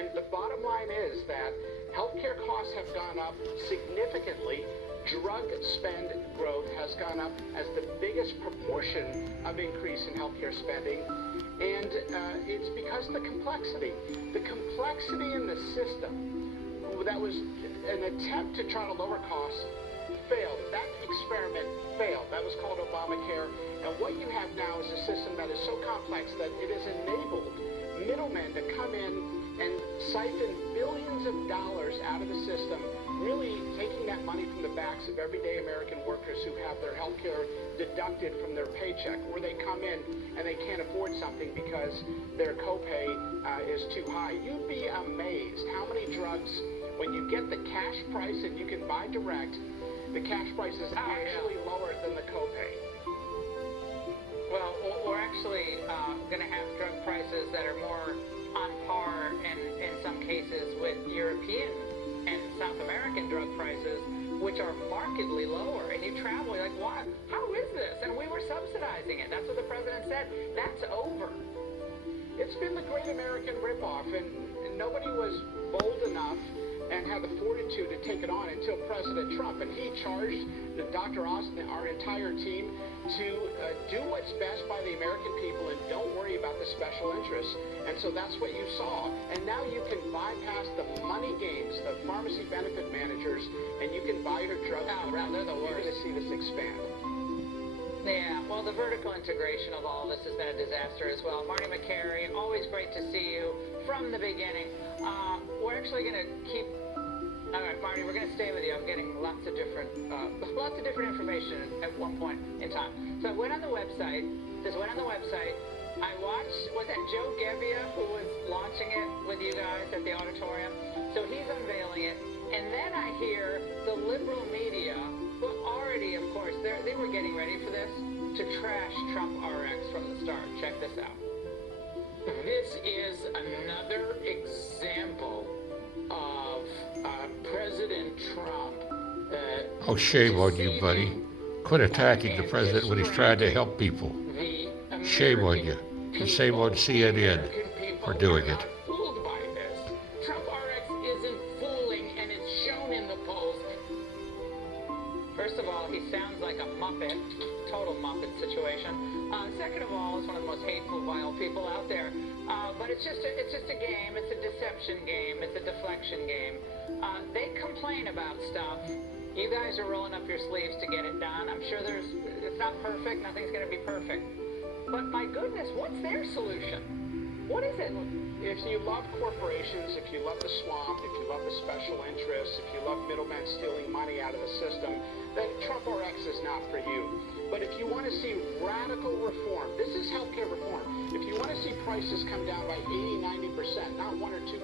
And the bottom line is that healthcare costs have gone up significantly. Drug spend growth has gone up as the biggest proportion of increase in healthcare spending. And it's because of the complexity. The complexity in the system that was an attempt to try to lower costs failed. That experiment failed. That was called Obamacare. And what you have now is a system that is so complex that it has enabled middlemen to come in and siphon billions of dollars out of the system, really taking that money from the backs of everyday American workers who have their health care deducted from their paycheck, or they come in and they can't afford something because their copay is too high. You'd be amazed how many drugs, when you get the cash price and you can buy direct, the cash price is actually lower than the copay. Well, we're actually going to have drug prices that are more on par in some cases with European and South American drug prices, which are markedly lower. And you travel, you're like, what? How is this? And we were subsidizing it. That's what the president said. That's over. It's been the great American ripoff, and nobody was bold enough and had the fortitude to take it on until President Trump. And he charged Dr. Oz and our entire team to do what's best by the American people and don't worry about the special interests. And so that's what you saw. And now you can bypass the money games, the pharmacy benefit managers, and you can buy your drugs. They're the worst. You're going to see this expand. Yeah, well, the vertical integration of all of this has been a disaster as well. Marty Makary, always great to see you from the beginning. We're actually going to keep... All right, Marty, we're going to stay with you. I'm getting lots of different information at one point in time. So I went on the website. I watched, was that Joe Gebbia who was launching it with you guys at the auditorium? So he's unveiling it. And then I hear the liberal media, who already, of course, they were getting ready for this, to trash Trump RX from the start. Check this out. This is another example of President Trump. Oh, shame on you, buddy. Quit attacking the president when he's trying to help people. Shame on you. And shame on CNN for doing it. Fooled by this. Trump RX isn't fooling, and it's shown in the polls. First of all, he sounds like a Muppet, total Muppet situation. Second of all, he's one of the most hateful, vile people out there. But it's just a game. It's a deception game. It's a deflection game. They complain about stuff. You guys are rolling up your sleeves to get it done. I'm sure it's not perfect. Nothing's going to be perfect. But my goodness, what's their solution? What is it? If you love corporations, if you love the swamp, if you love the special interests, if you love middlemen stealing money out of the system, then Trump RX is not for you. But if you want to see radical reform, this is healthcare reform. If you want to see prices come down by 80-90%, not 1 or 2%,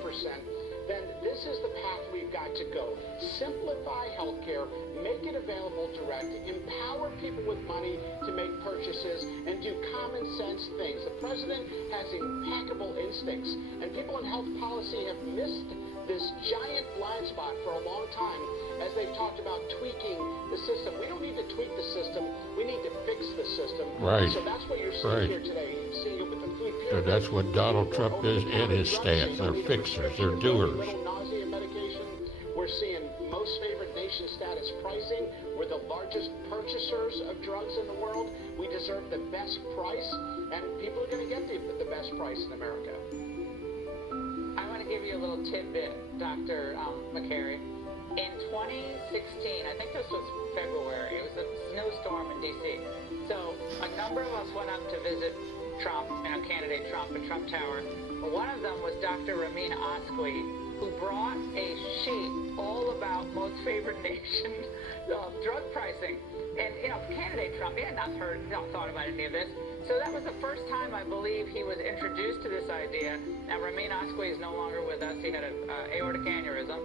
then this is the path we've got to go. Simplify healthcare, make it available direct, empower people with money to make purchases, and do common sense things. The president has impeccable instincts, and people in health policy have missed this giant blind spot for a long time as they've talked about tweaking the system. We don't need to tweak the system. We need to fix the system. Right. So that's what you're seeing here today. You're seeing it with the food pyramid. So that's what Donald Trump is and his staff. They're fixers. They're doers. Little nausea medication. We're seeing most favored nation status pricing. We're the largest purchasers of drugs in the world. We deserve the best price, and people are going to get the best price in America. I want to give you a little tidbit, Dr. Makary. In 2016, I think this was February, it was a snowstorm in D.C. So a number of us went up to visit Trump, candidate Trump in Trump Tower. One of them was Dr. Ramin Asqui, who brought a sheet all about most favored nation drug pricing. And, candidate Trump, he had not thought about any of this. So that was the first time, I believe, he was introduced to this idea. Now, Ramin Asqui is no longer with us. He had an aortic aneurysm.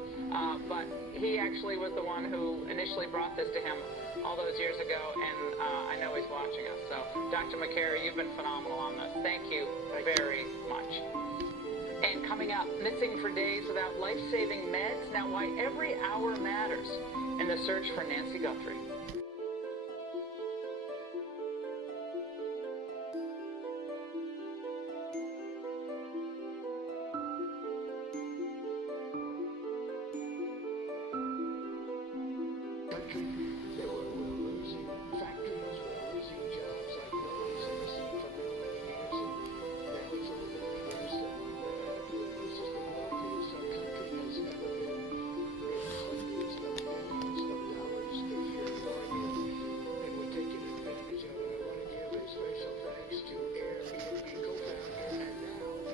But he actually was the one who initially brought this to him all those years ago, and I know he's watching us. So, Dr. Makary, you've been phenomenal on this. Thank you very much. And coming up, missing for days without life-saving meds. Now, why every hour matters in the search for Nancy Guthrie. country. We're losing factories, we're losing jobs like nobody's ever seen for many, many years. And now it's all been reversed. And it's just the wealthiest our country has ever been. With hundreds of billions of dollars a year going in, and we're taking advantage of it. I want to give a special thanks to Airbnb co-founder and now,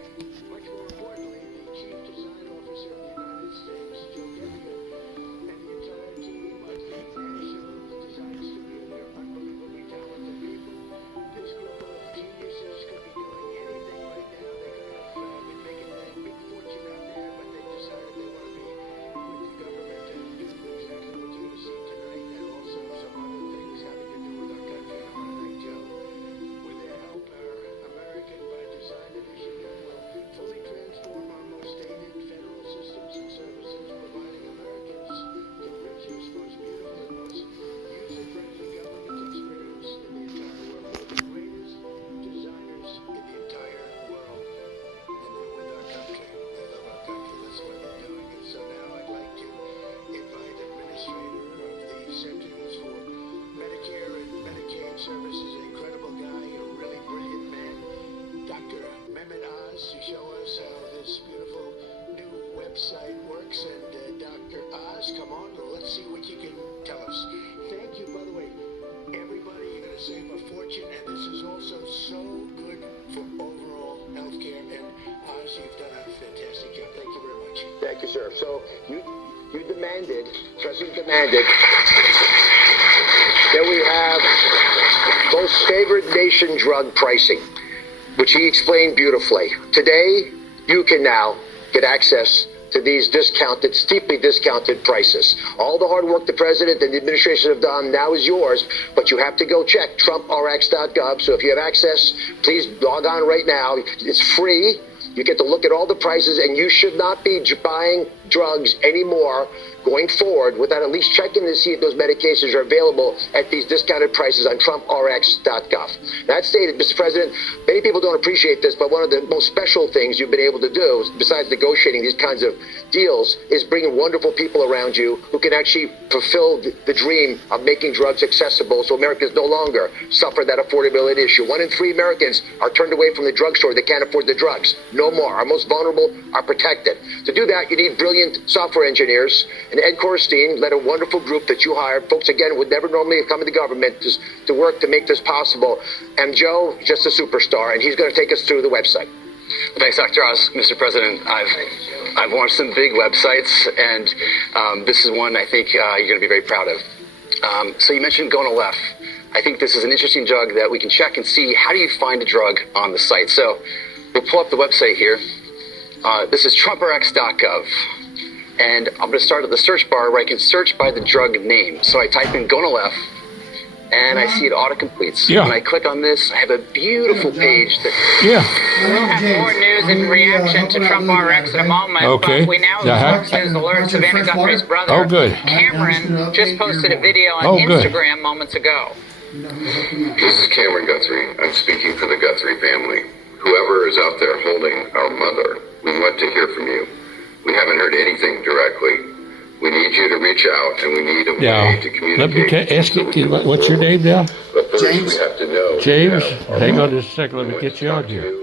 much more importantly, the Chief Design Officer of the United States, Joe Delia, and the entire team of the National Design Studio. They're unbelievably talented people. This group of geniuses could be doing anything right now. They could have been making a big fortune out there, but they decided they want to be with the government and do exactly what you're going to see tonight, and also some other things having to do with our country. I want to thank Joe. With their help, our American by Design initiative will fully transform our most dated federal systems and services, providing Americans the richest, most beautiful, and most user-friendly government experience in the entire world. We're the greatest designers in the entire world, and they're with our country. They love our country. That's why they're doing it. So now I'd like to invite Administrator of the Centers for Medicare and Medicaid Services, an incredible guy, a really brilliant man, Dr. Mehmet Oz, to show us how this beautiful new website works. And Dr. Oz, come on, let's see what you can tell us. Thank you, by the way, everybody. You're going to save a fortune, and this is also so good for overall healthcare. And Oz, you've done a fantastic job. Thank you very much. Thank you, sir. So you demanded, President demanded, that we have most favored nation drug pricing, which he explained beautifully. Today, you can now get access to these discounted, steeply discounted prices. All the hard work the president and the administration have done now is yours, but you have to go check TrumpRx.gov. So if you have access, please log on right now. It's free. You get to look at all the prices, and you should not be buying drugs anymore going forward without at least checking to see if those medications are available at these discounted prices on TrumpRx.gov. That stated, Mr. President, many people don't appreciate this, but one of the most special things you've been able to do, besides negotiating these kinds of deals, is bringing wonderful people around you who can actually fulfill the dream of making drugs accessible so Americans no longer suffer that affordability issue. 1 in 3 Americans are turned away from the drugstore. They can't afford the drugs. No more. Our most vulnerable are protected. To do that, you need brilliant software engineers. And Ed Korstein led a wonderful group that you hired. Folks, again, would never normally have come into government to work to make this possible. And Joe, just a superstar, and he's going to take us through the website. Thanks, Dr. Oz. Mr. President, I've launched some big websites, and this is one I think you're going to be very proud of. So you mentioned Gonalef. I think this is an interesting drug that we can check and see how do you find a drug on the site. So we'll pull up the website here. This is TrumpRx.gov. And I'm going to start at the search bar where I can search by the drug name. So I type in Gonalef, and I see it auto-completes. Yeah. When I click on this, I have a beautiful page that... Yeah. We'll have more news in reaction to Trump RX in a moment, Okay. but we now have news alerts of Anna Guthrie's brother, Oh, good. Cameron, just posted a video on Oh, good. Instagram moments ago. This is Cameron Guthrie. I'm speaking for the Guthrie family. Whoever is out there holding our mother, we want to hear from you. We haven't heard anything directly. We need you to reach out, and we need a way to communicate. Let me ask you, what's your name now? But first, we have to know. James? Hang on just a second, let me get you on here.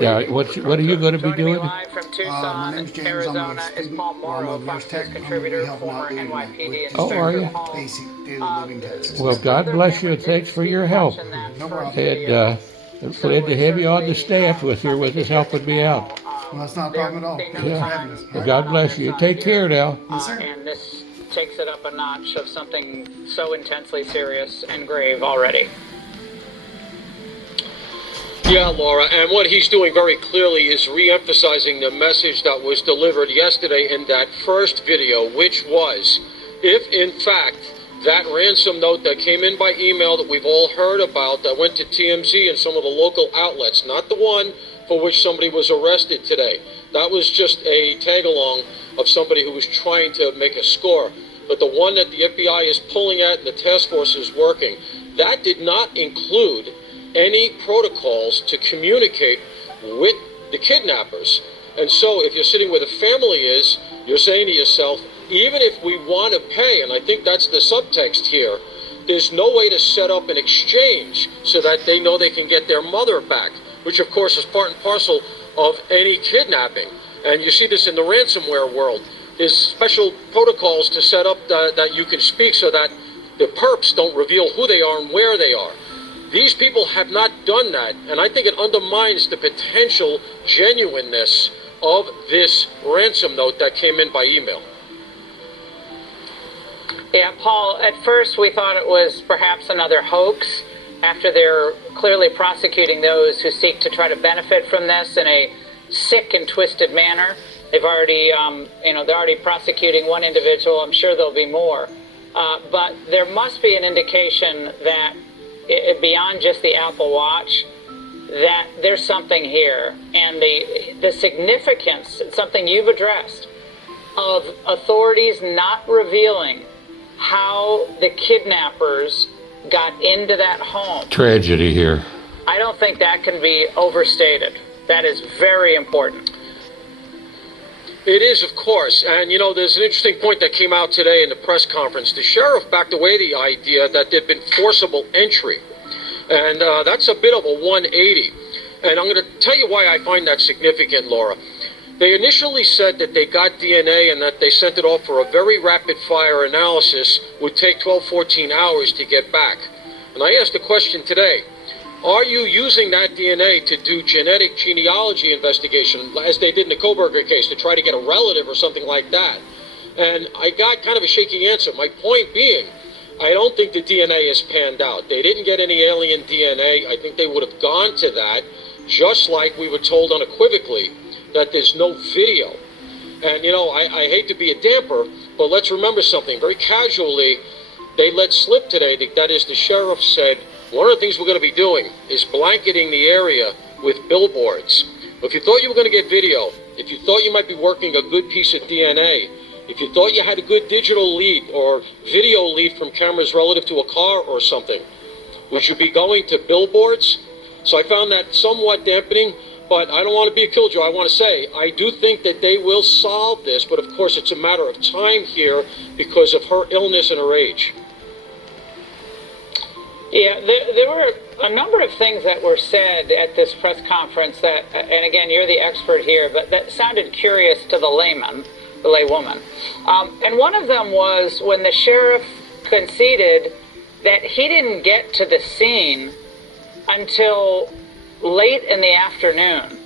Yeah, what are you going to be Joining me doing? live from My Tucson, name's James. Arizona, I'm is Paul Morrow, Fox News contributor, former NYPD Oh, are inspector. you? Paul, Basic daily living tasks. Well, God bless you, and thanks for your help. And I'm glad to have you on the staff with us, helping me out. Well, that's not a problem at all. Thank you for having us. Well, God bless you. Take care now. Yes, sir. And this takes it up a notch of something so intensely serious and grave already. Yeah, Laura, and what he's doing very clearly is re-emphasizing the message that was delivered yesterday in that first video, which was, if in fact that ransom note that came in by email that we've all heard about that went to TMZ and some of the local outlets, not the one for which somebody was arrested today. That was just a tag-along of somebody who was trying to make a score. But the one that the FBI is pulling at and the task force is working, that did not include any protocols to communicate with the kidnappers. And so if you're sitting where the family is, you're saying to yourself, even if we want to pay, and I think that's the subtext here, there's no way to set up an exchange so that they know they can get their mother back, which of course is part and parcel of any kidnapping. And you see this in the ransomware world. There's special protocols to set up that you can speak so that the perps don't reveal who they are and where they are. These people have not done that, and I think it undermines the potential genuineness of this ransom note that came in by email. Yeah, Paul, at first we thought it was perhaps another hoax after they're clearly prosecuting those who seek to try to benefit from this in a sick and twisted manner. They've already, they're already prosecuting one individual. I'm sure there'll be more. But there must be an indication that beyond just the Apple Watch, that there's something here. And the significance, something you've addressed, of authorities not revealing how the kidnappers got into that home. Tragedy here. I don't think that can be overstated. That is very important. It is, of course. And, there's an interesting point that came out today in the press conference. The sheriff backed away the idea that there'd been forcible entry. And that's a bit of a 180. And I'm going to tell you why I find that significant, Laura. They initially said that they got DNA and that they sent it off for a very rapid-fire analysis, would take 12, 14 hours to get back. And I asked the question today, are you using that DNA to do genetic genealogy investigation, as they did in the Koberger case, to try to get a relative or something like that? And I got kind of a shaky answer. My point being, I don't think the DNA has panned out. They didn't get any alien DNA. I think they would have gone to that, just like we were told unequivocally that there's no video. And, I hate to be a damper, but let's remember something. Very casually, they let slip today, that is, the sheriff said, one of the things we're going to be doing is blanketing the area with billboards. If you thought you were going to get video, if you thought you might be working a good piece of DNA, if you thought you had a good digital lead or video lead from cameras relative to a car or something, would you be going to billboards? So I found that somewhat dampening. But I don't want to be a killjoy. I want to say, I do think that they will solve this, but of course it's a matter of time here because of her illness and her age. Yeah, there were a number of things that were said at this press conference that, and again, you're the expert here, but that sounded curious to the layman, the laywoman. And one of them was when the sheriff conceded that he didn't get to the scene until late in the afternoon,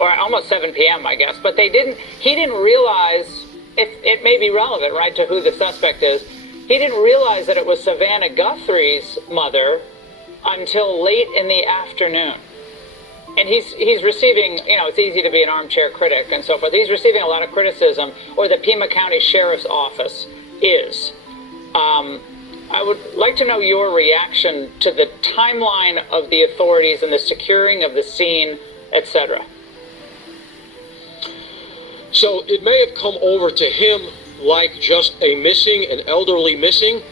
or almost 7 p.m., I guess, but he didn't realize, it may be relevant, right, to who the suspect is. He didn't realize that it was Savannah Guthrie's mother until late in the afternoon. And he's receiving, it's easy to be an armchair critic and so forth. He's receiving a lot of criticism, or the Pima County Sheriff's Office is. I would like to know your reaction to the timeline of the authorities and the securing of the scene, etc. So it may have come over to him like just a missing, an elderly missing.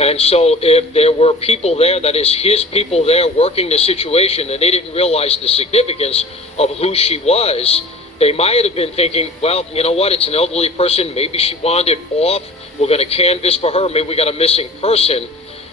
And so if there were people there, that is his people there working the situation, and they didn't realize the significance of who she was, they might have been thinking, well, you know what, it's an elderly person, maybe she wandered off, we're going to canvass for her, maybe we got a missing person.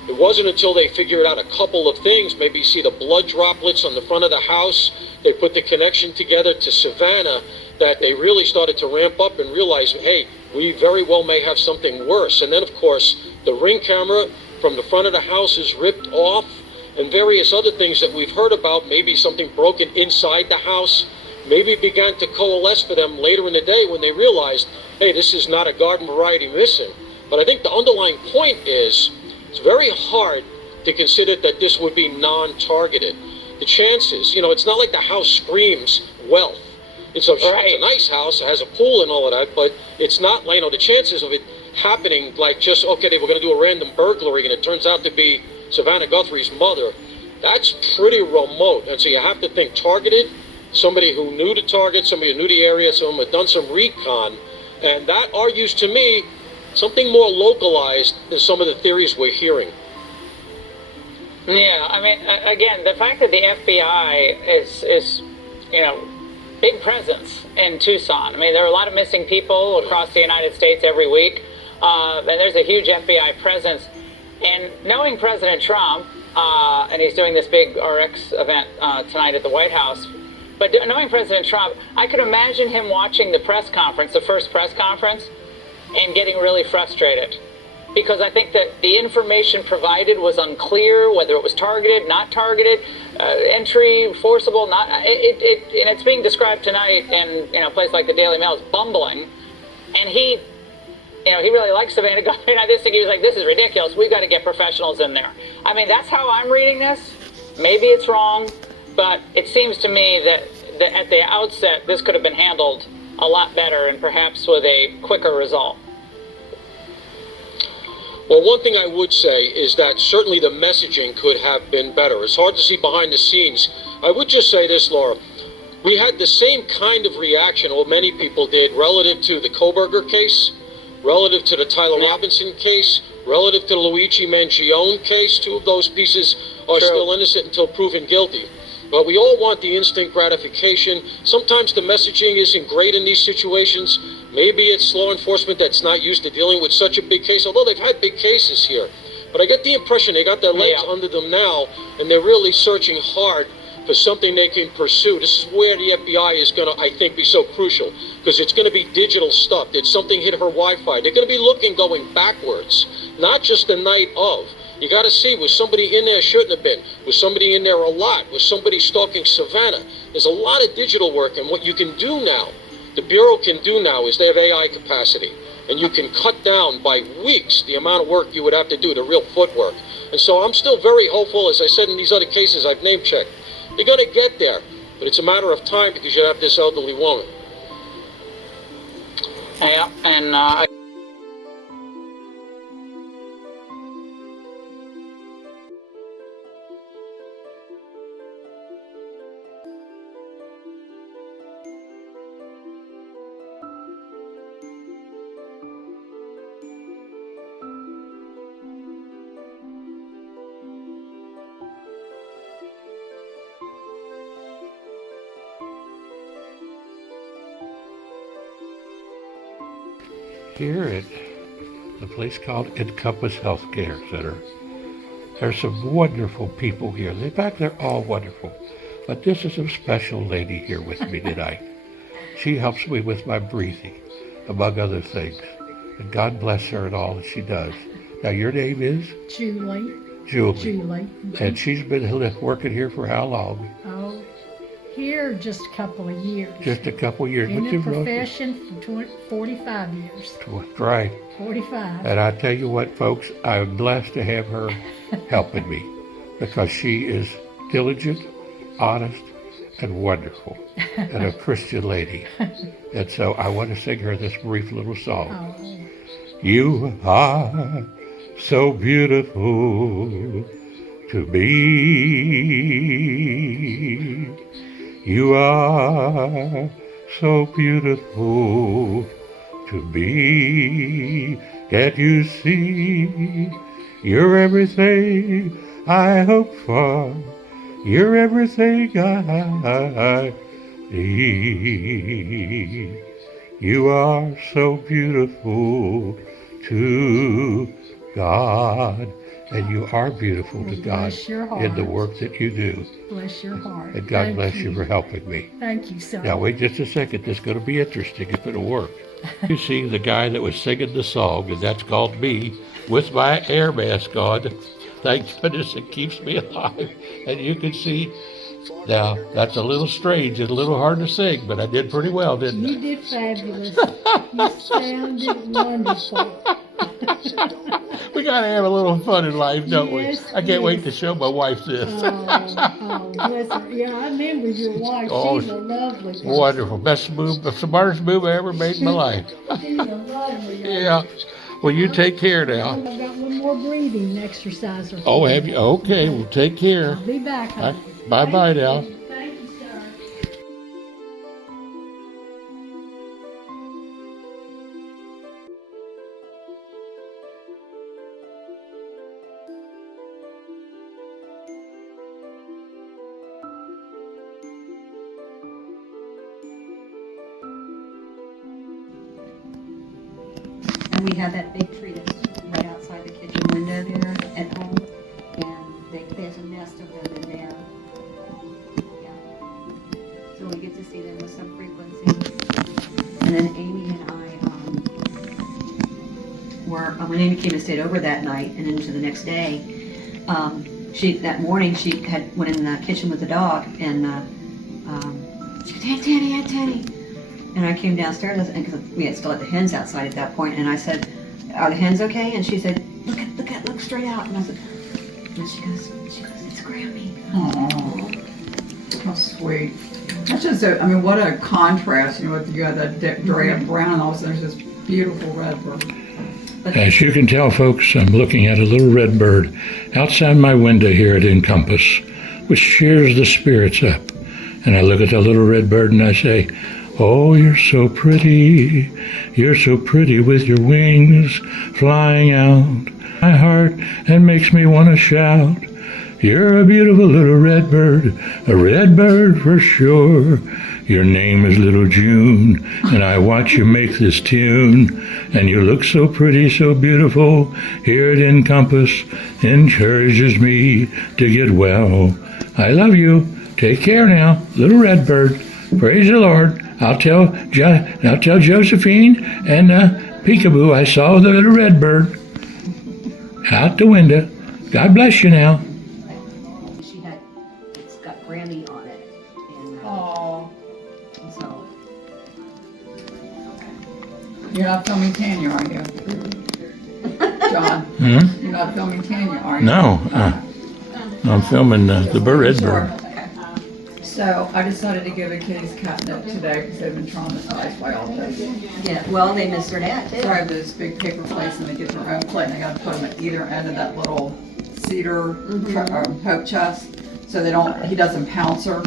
It wasn't until they figured out a couple of things, maybe you see the blood droplets on the front of the house, they put the connection together to Savannah, that they really started to ramp up and realize, hey, we very well may have something worse. And then, of course, the Ring camera from the front of the house is ripped off, and various other things that we've heard about, maybe something broken inside the house, maybe it began to coalesce for them later in the day when they realized, hey, this is not a garden variety missing. But I think the underlying point is, it's very hard to consider that this would be non-targeted. The chances, it's not like the house screams wealth. It's a nice house, it has a pool and all of that, but it's not, the chances of it happening like just, okay, we're going to do a random burglary and it turns out to be Savannah Guthrie's mother, that's pretty remote. And so you have to think targeted, somebody who knew the target, somebody who knew the area, someone who had done some recon, and that argues to me something more localized than some of the theories we're hearing. Yeah, I mean, again, the fact that the FBI is big presence in Tucson. I mean, there are a lot of missing people across the United States every week. and there's a huge FBI presence. And knowing President Trump, and he's doing this big RX event tonight at the White House, but knowing President Trump, I could imagine him watching the press conference, the first press conference, and getting really frustrated. Because I think that the information provided was unclear, whether it was targeted, not targeted, entry, forcible, not. And it's being described tonight in a place like the Daily Mail as bumbling. And he really likes Savannah Guthrie. And I just think he was like, this is ridiculous. We've got to get professionals in there. I mean, that's how I'm reading this. Maybe it's wrong, but it seems to me that at the outset, this could have been handled a lot better and perhaps with a quicker result. Well, one thing I would say is that certainly the messaging could have been better. It's hard to see behind the scenes. I would just say this, Laura. We had the same kind of reaction, or many people did, relative to the Koberger case, relative to the Tyler Robinson case, relative to the Luigi Mangione case. Two of those pieces are still innocent until proven guilty. But we all want the instant gratification. Sometimes the messaging isn't great in these situations. Maybe it's law enforcement that's not used to dealing with such a big case, although they've had big cases here. But I get the impression they got their legs under them now, and they're really searching hard for something they can pursue. This is where the FBI is going to, I think, be so crucial, because it's going to be digital stuff. Did something hit her Wi-Fi? They're going to be looking going backwards, not just the night of. You got to see, was somebody in there shouldn't have been? Was somebody in there a lot? Was somebody stalking Savannah? There's a lot of digital work, and what you can do now, the Bureau can do now, is they have AI capacity, and you can cut down by weeks the amount of work you would have to do, the real footwork. And so I'm still very hopeful, as I said in these other cases I've name-checked. They're going to get there, but it's a matter of time because you have this elderly woman. Yeah, and Here at the place called Encompass Healthcare Center, there's some wonderful people here. In fact, they're all wonderful. But this is a special lady here with me tonight. She helps me with my breathing, among other things. And God bless her and all that she does. Now, your name is? Julie. Julie. And she's been working here for how long? Oh, here just a couple of years. Just a couple of years. In the profession for 45 years. Right. 45. And I tell you what, folks, I'm blessed to have her helping me because she is diligent, honest, and wonderful, and a Christian lady. And so I want to sing her this brief little song. Oh. You are so beautiful to me. You are so beautiful to me. Can't you see? You're everything I hope for. You're everything I need. You are so beautiful to God. And you are beautiful to God in the work that you do. Bless your heart. And God bless you for helping me. Thank you so much. Now wait just a second. This is going to be interesting if it'll work. You see the guy that was singing the song, and that's called me, with my air mask on. Thank goodness it keeps me alive. And you can see, now that's a little strange and a little hard to sing, but I did pretty well, didn't I? You did fabulous. You sounded wonderful. We gotta have a little fun in life, don't we? Yes, I can't wait to show my wife this. Oh, bless her. Yeah, I remember your wife. She's a lovely person. Wonderful. Best move, the smartest move I ever made in my life. She's a lovely lady. Yeah. Well, you take care now. I've got one more breathing exercise. Oh, have you? Okay, well, take care. I'll be back, honey. Bye-bye now. Thank you, sir. And we have that big tree that's right outside the kitchen window there at home. And there's a nest of them in there. Yeah. So we get to see them with some frequency. And then Amy and I when Amy came and stayed over that night and into the next day, that morning she went in the kitchen with the dog and she goes, Aunt Tanny, Aunt Tanny. And I came downstairs because we had still had the hens outside at that point, and I said, are the hens okay? And she said, look straight out. And I said, and she goes, it's Grammy. Aww, how sweet. That's just what a contrast, with you got that drab brown, and all of a sudden there's this beautiful red bird. As you can tell, folks, I'm looking at a little red bird outside my window here at Encompass, which cheers the spirits up. And I look at the little red bird and I say, oh, you're so pretty. You're so pretty with your wings flying out my heart and makes me want to shout. You're a beautiful little red bird, a red bird for sure. Your name is Little June, and I watch you make this tune. And you look so pretty, so beautiful. Here at Encompass encourages me to get well. I love you. Take care now, little red bird. Praise the Lord. I'll tell Josephine and Peekaboo I saw the little red bird out the window. God bless you now. It's got Grammy on it. And so. You're not filming Tanya, are you? John? You're not filming Tanya, are you? No. I'm filming the red bird. So I decided to give the kitties catnip today because they've been traumatized by all this. Yeah, well, they miss their dad too. So I have this big paper plates and they get their own plate and I got to put them at either end of that little cedar hope chest so he doesn't pounce her.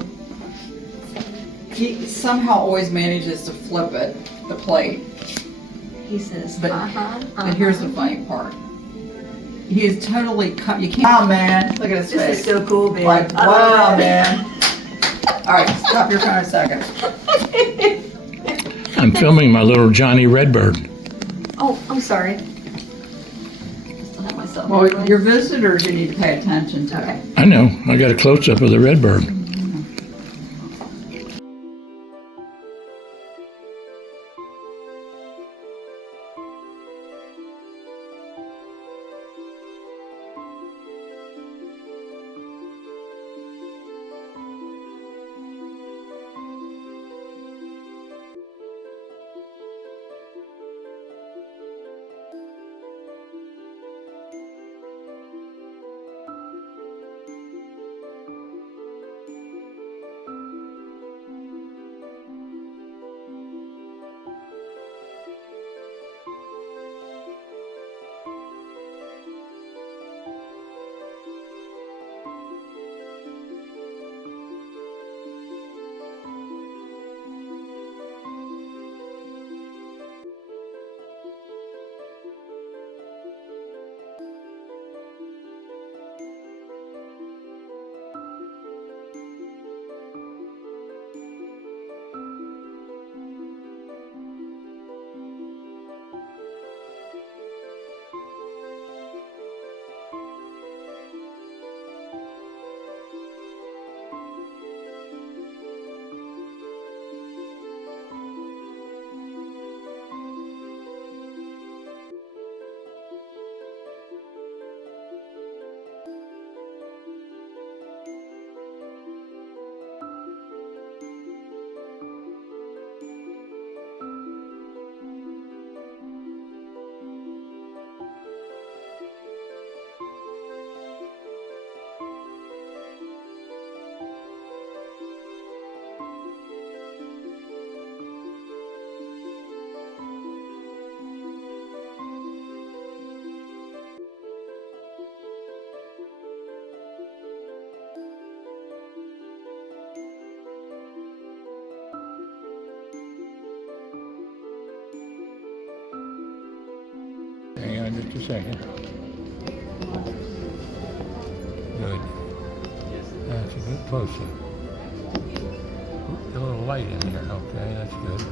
He somehow always manages to flip the plate. He says, But here's the funny part. He is totally cut. You can't. Wow, man. Look at his face. This is so cool, babe. Like, wow, man. All right, stop your phone a second. I'm filming my little Johnny Redbird. Oh, I'm sorry. Still have myself. Well, your visitors you need to pay attention to. Okay. I know. I got a close-up of the Redbird. Hang on just a second. Good. That's a good close-up. A little light in here. Okay, that's good.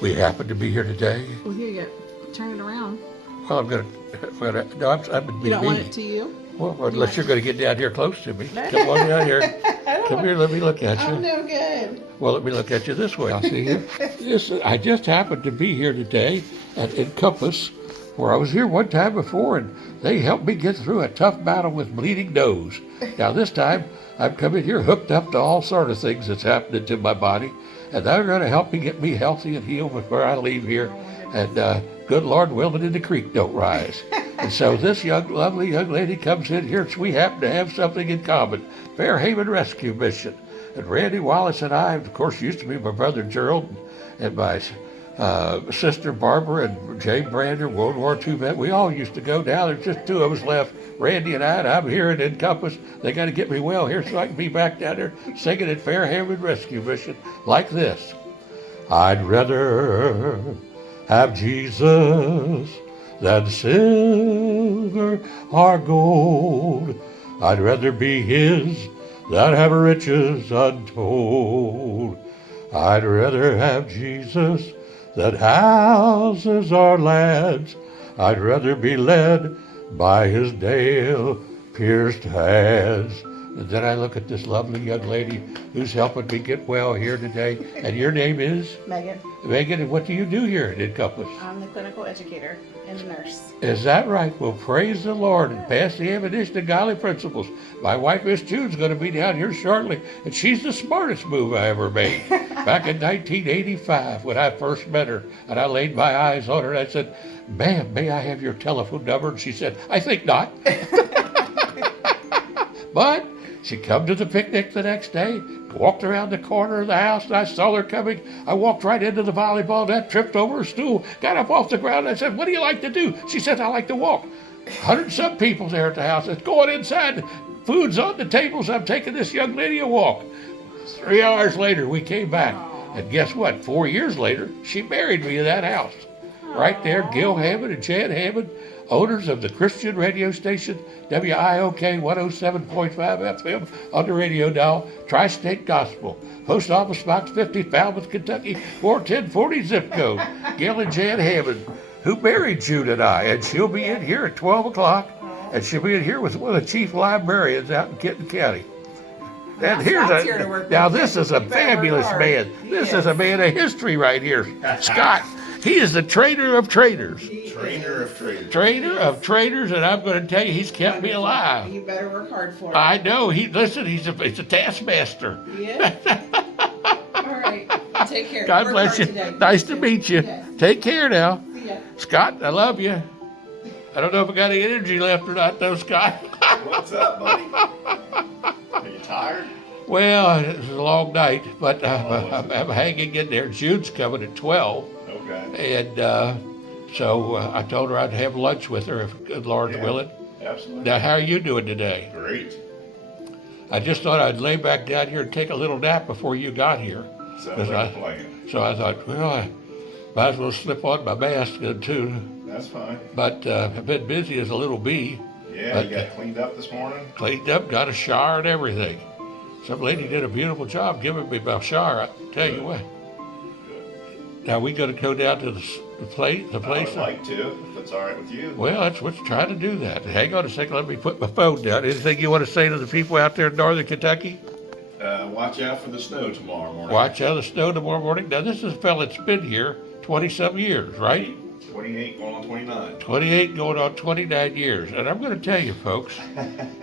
We happen to be here today. Well, here you go. Turn it around. Well, I'm gonna no, I'm You don't want it to you? Well, unless you're gonna get down here close to me. Come on down here. Come here, let me look at you. I'm no good. Well, let me look at you this way. I'll see you. I just happened to be here today at Encompass, where I was here one time before, and they helped me get through a tough battle with bleeding nose. Now this time, I'm coming here hooked up to all sort of things that's happening to my body, and they're going to help me get me healthy and healed before I leave here. And good Lord willing, and the creek don't rise. And so this lovely young lady comes in here, and we happen to have something in common: Fairhaven Rescue Mission. And Randy Wallace and I, of course, used to be my brother Gerald and my sister Barbara and Jane Brander, World War II vet. We all used to go down. There's just two of us left, Randy and I, and I'm here at Encompass. They got to get me well here so I can be back down there singing at Fairhaven Rescue Mission like this. I'd rather have Jesus than silver or gold. I'd rather be his than have riches untold. I'd rather have Jesus than houses or lands. I'd rather be led by his nail-pierced hands. And then I look at this lovely young lady who's helping me get well here today. And your name is? Megan. Megan, and what do you do here at Encompass? I'm the clinical educator and nurse. Is that right? Well, praise the Lord and pass the ammunition to godly principles. My wife, Miss June's going to be down here shortly, and she's the smartest move I ever made. Back in 1985, when I first met her, and I laid my eyes on her, and I said, "Ma'am, may I have your telephone number?" And she said, "I think not." But she come to the picnic the next day, walked around the corner of the house, and I saw her coming. I walked right into the volleyball net, tripped over her stool, got up off the ground, and I said, "What do you like to do?" She said, "I like to walk." 100-some people there at the house. It's going inside. Food's on the tables. I'm taking this young lady a walk. 3 hours later, we came back. And guess what? 4 years later, she married me in that house. Right there, Gil Hammond and Jan Hammond, owners of the Christian radio station, WIOK 107.5 FM on the radio dial, Tri-State Gospel. Post Office Box 50, Falmouth, Kentucky, 41040 zip code. Gil and Jan Hammond, who married June and I, and she'll be in here at 12 o'clock, and she'll be in here with one of the chief librarians out in Kenton County. And now this is a fabulous man. This is a man of history right here. Scott, he is the trainer of trainers. Trainer of traders. Trainer of traders, and I'm going to tell you, he's kept me alive. You better work hard for it. I know. He's a taskmaster. Yeah. All right. Take care. God Work bless you. hard today. Nice to meet you. Yes. Take care now. See ya. Scott, I love you. I don't know if I got any energy left or not, though, Scott. What's up, buddy? Are you tired? Well, it was a long night, but I'm hanging in there. June's coming at 12. Okay. And so I told her I'd have lunch with her if good Lord's willing. Absolutely. Now, how are you doing today? Great. I just thought I'd lay back down here and take a little nap before you got here. Sounds like a plan. So I thought, well, I might as well slip on my mask too. That's fine. But I've been busy as a little bee. Yeah, but, you got cleaned up this morning? Cleaned up, got a shower and everything. Some lady did a beautiful job giving me my shower, I tell you what. Good. Now we got to go down to the place. I would like to, if it's all right with you. Well, let's try to do that. Hang on a second, let me put my phone down. Anything you want to say to the people out there in northern Kentucky? Watch out for the snow tomorrow morning. Watch out for the snow tomorrow morning. Now this is a fella that's been here 20-some years, right? 28 going on 29. 28 going on 29 years. And I'm going to tell you, folks,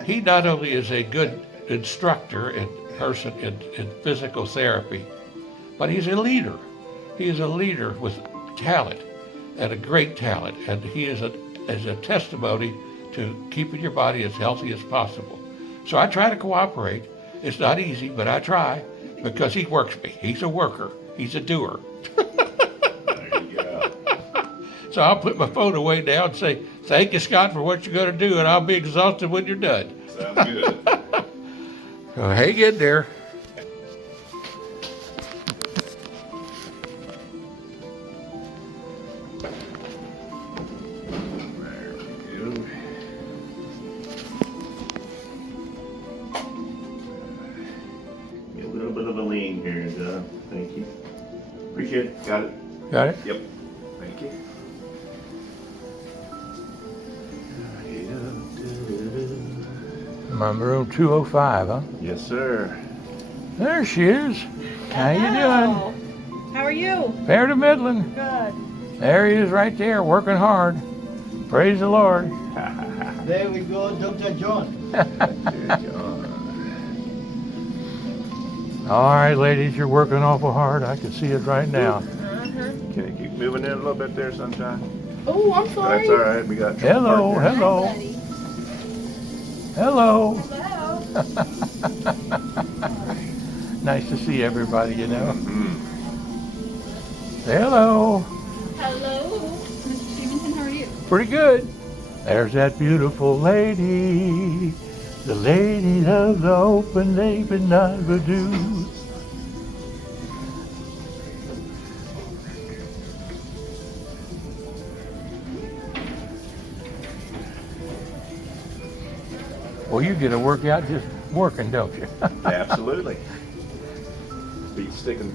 he not only is a good instructor and person in physical therapy, but he's a leader. He is a leader with talent, and a great talent, and he is a testimony to keeping your body as healthy as possible. So I try to cooperate. It's not easy, but I try, because he works me. He's a worker. He's a doer. There you go. So I'll put my phone away now and say, thank you, Scott, for what you're going to do, and I'll be exhausted when you're done. Sounds good. So hang in there. A little bit of a lean here, Thank you. Appreciate it. Got it. Got it? Yep. Thank you. I'm on room 205, huh? Yes, sir. There she is. How you doing? How are you? Fair to middling. Good. There he is right there, working hard. Praise the Lord. There we go, Dr. John. All right, ladies, you're working awful hard. I can see it right now. Can you keep moving in a little bit there, sunshine? Oh, I'm sorry. That's all right. We got. Hello, hello. Hello. Nice to see everybody, you know. Hello. Hello. Mr. Stephenson, how are you? Pretty good. There's that beautiful lady. The lady of the open late night do. Well, you get a workout just working, don't you? Absolutely. Beat sticking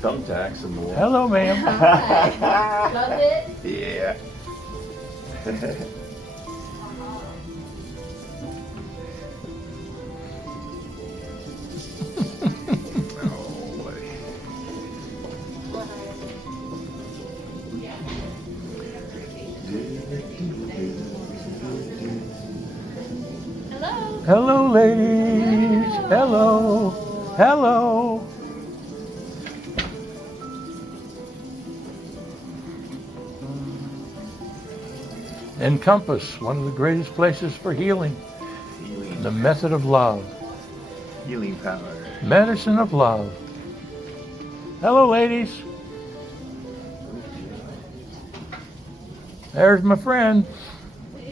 thumbtacks in the wall. Hello, ma'am. Hi. Love it? Yeah. Hello. Hello, ladies. Hello. Hello. Encompass, one of the greatest places for healing. Healing. The method of love. Healing power. Medicine of love. Hello, ladies. There's my friend.